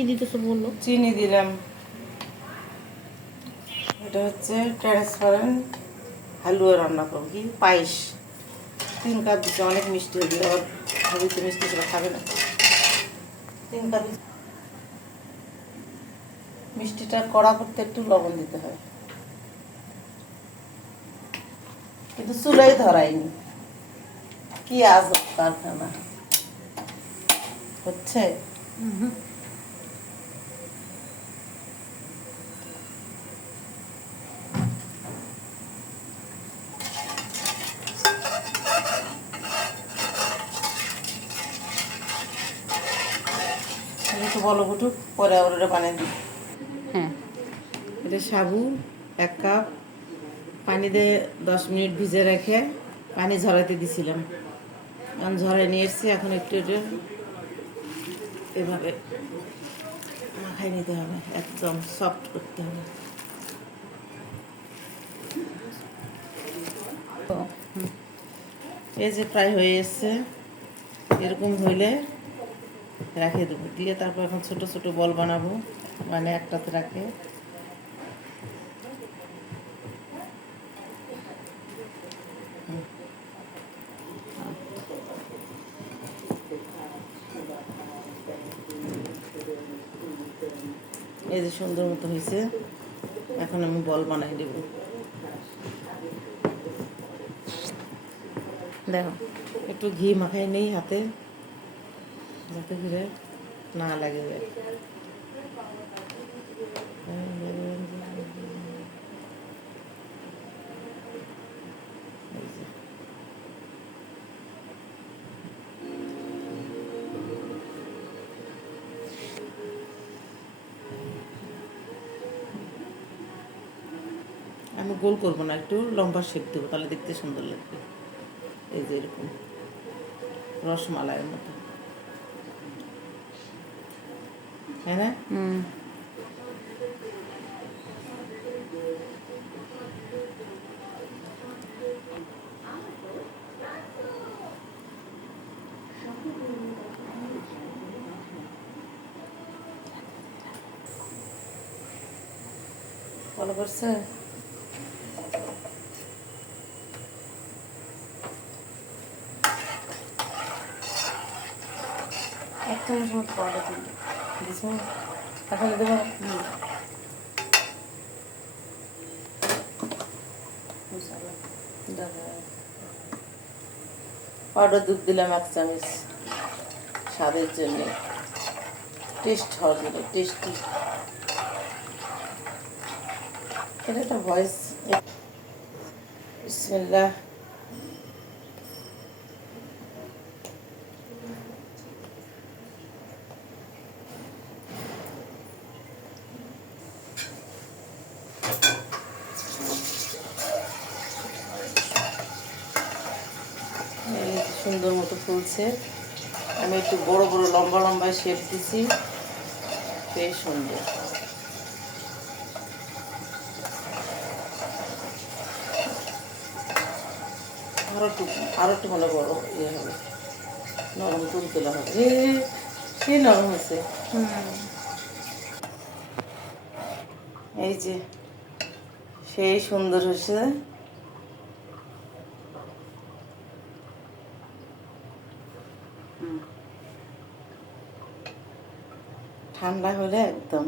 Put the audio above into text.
কি দিতেছো বললো? চিনি দিলাম। এটা হচ্ছে ট্রান্সপারেন্ট হালুয়া রান্না করবো, কি পায়েস। 3 কাপ দিচ্ছে, অনেক মিষ্টি হয়ে গেলে আবার ভাবিতে মিষ্টি ছিল খাবে না। 3 কাপ মিষ্টিটা কড়া করতে একটু লবণ দিতে হয়, কিন্তু চুলাই ধরাইনি। কি আজব কারখানা হচ্ছে। একটু বলো ফুটুক, পরে আবার ওটা বানিয়ে দিই। হ্যাঁ, এটা সাবু 1 কাপ পানি দিয়ে 10 মিনিট ভিজে রেখে পানি ঝরাইতে দিছিলাম। এখন ঝরাই নিয়ে এসছি, এখন একটু একটু এভাবে মাখাই নিতে হবে, একদম সফট করতে হবে। এই যে প্রায় হয়ে এসছে, এরকম হইলে রাখিয়ে দেবো, দিয়ে তারপর এখন ছোট ছোট বল বানাবো, মানে একটাতে রাখে। এই যে সুন্দর মতো হয়েছে, এখন আমি বল বানাই দেব। দেখো একটু ঘি মাখাই নেই হাতে, যাতে করে না লাগে যায়। এই যে। আমি গোল করবো না, একটু লম্বা শেপ দেবো, তাহলে দেখতে সুন্দর লাগবে। এই যে এরকম রসমালাইয়ের মতো, তাই না? ভালো করছে। এক চামচ মতো পাউডার দিলে দিছো, তাহলে দেবো। পাউডার দুধ দিলাম 1 চামচ, স্বাদের জন্য, টেস্ট হওয়ার জন্য, টেস্টি। এটা একটা ভয়েস। বিসমিল্লাহ। সুন্দর মতো ফুলছে, আমি একটু বড় বড় লম্বা লম্বা শেপ দিছি, বেশ সুন্দর। আরো একটু মনে বড় ইয়ে হবে, নরম তুলতুলা হবে। সে নরম হয়েছে। এই যে সেই সুন্দর হয়েছে। ঠান্ডা হলে একদম